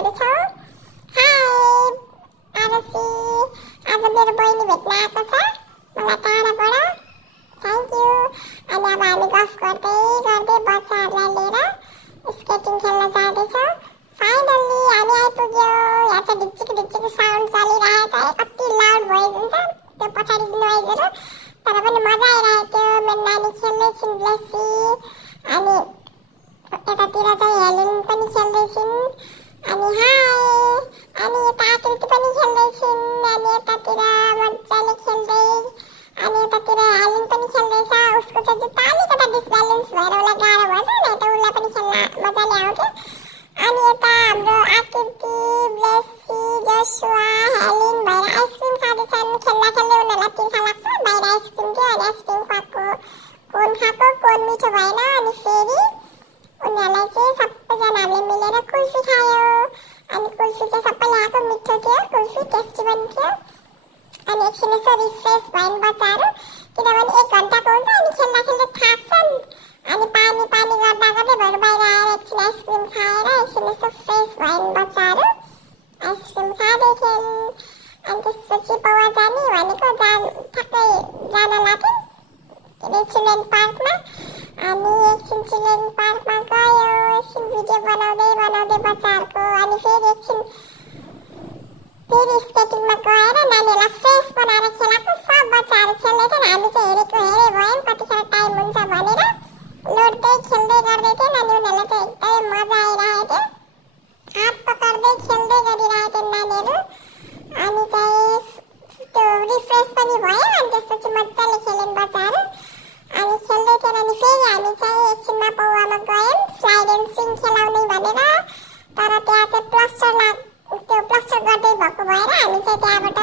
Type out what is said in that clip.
नानीहरु छौ। हाय आरसी, आज मेरो बहिनी भेट्न आएको छ मलाई टाढाबाट। Thank you. अनि अब हामी गफ गर्दै गर्दै बच्चाहरुलाई लिएर स्केटिङ खेल्न जाँदैछौँ। फाइनली हामी आइपुग्यो। यहाँ चाहिँ ढिच्चिक ढिच्चिक साउन्ड चलिरहेको छ। कति लाउड भोइस हुन्छ त्यो पछाडि नोइजहरु, तर पनि मजा आइरहेको थियो। मेरो नानी खेल्दै छिन् ब्लेसी, अनि यतातिर चाहिँ हेलेन पनि खेल्दै छिन्। अनि हाय, अनि यता आकृति पनि खेल्दै छिन्। अनि यतातिर मजाले खेल्दै, अनि यतातिर हेलेन पनि खेल्दैछ। उसको चाहिँ जुत्ता अलिकता डिसब्यालेन्स भएर उसलाई गाह्रो भएछ नि, त उसलाई पनि खेल्न मजाले आउँथ्यो। अनि यता हाम्रो आकृति, ब्लेसी, जसुवा, हेलेन भएर आइसक्रिम खाँदैछन्। खेल्दा खेल्दै उनीहरूलाई तिर्खा लाग्छ। बाहिर आइसक्रिम थियो, अनि आइसक्रिम खाएको कोन मिठो भएन। अनि फेरि उनीहरूलाई चाहिँ सबैजनाले मिलेर कुल्फी खायो। अनि कुल्फी चाहिँ सबैले आएको मिठो थियो, कुल्फी टेस्टी पनि थियो। अनि एकछिन यसो रिफ्रेस भएन बच्चाहरू, किनभने 1 घण्टाको हुन्छ। अनि खेल्दा खेल्दै थाक्छन्। अनि पानी गर्दा गर्दै भएर बाहिर आएर एकछिन आइसक्रिम खाएर एकछिन यसो फ्रेस भएन बच्चाहरू। आइसक्रिम खाँदै थियन्। अनि त्यसपछि पौवा जाने भनेको ठ्याक्कै जान लाग्यौँ के अरे चिल्ड्रेन पार्कमा। अनि एकछिन चिल्ड्रेन पार्कमा गयो, एकछिन भिडियो बनाउँदै बच्चाहरूको। अनि फेरि एकछिन स्केटिङमा गएर नानीहरूलाई फ्रेस बनाएर खेलाएको। सब बच्चाहरू खेल्दै थिएन, हामी चाहिँ हेरे भयौँ कतिखेर टाइम हुन्छ भनेर। लड्दै खेल्दै गर्दै थियौँ। अनि उनीहरूलाई चाहिँ एकदमै मजा आइरहेको थियो। हात पकड्दै खेल्दै गरिरहेको थियो नानीहरू। अनि चाहिँ त्यो रिफ्रेस पनि भयो। अनि त्यसपछि मजाले खेल्यौँ बच्चाहरू। अनि खेल्दै थियौँ। अनि फेरि हामी चाहिँ एकछिनमा पौवामा गयौँ स्लाइड एन्ड स्विङ खेलाउने भनेर। तर त्यहाँ चाहिँ प्लास्टर गर्दै भएको भएर हामी चाहिँ त्यहाँबाट